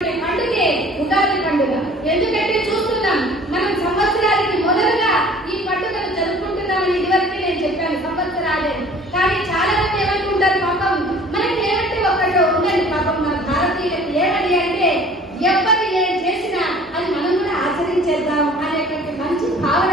పండుగే ఉగాది పండుగ. ఎందుకంటే చూస్తున్నాం మనం సంవత్సరానికి మొదలుగా ఈ పండుగను జరుపుకుంటున్నామని ఇదివరకే నేను చెప్పాను, సంవత్సరాలే. కానీ చాలా మంది ఏమనుకుంటారు, పాపం మనకి ఏమంటే ఒకటి ఉందండి, పాపం మన భారతీయులకు ఏమని అంటే ఎవరు ఏం చేసినా అది మనం కూడా ఆచరించేద్దాం అనేటువంటి మంచి భావన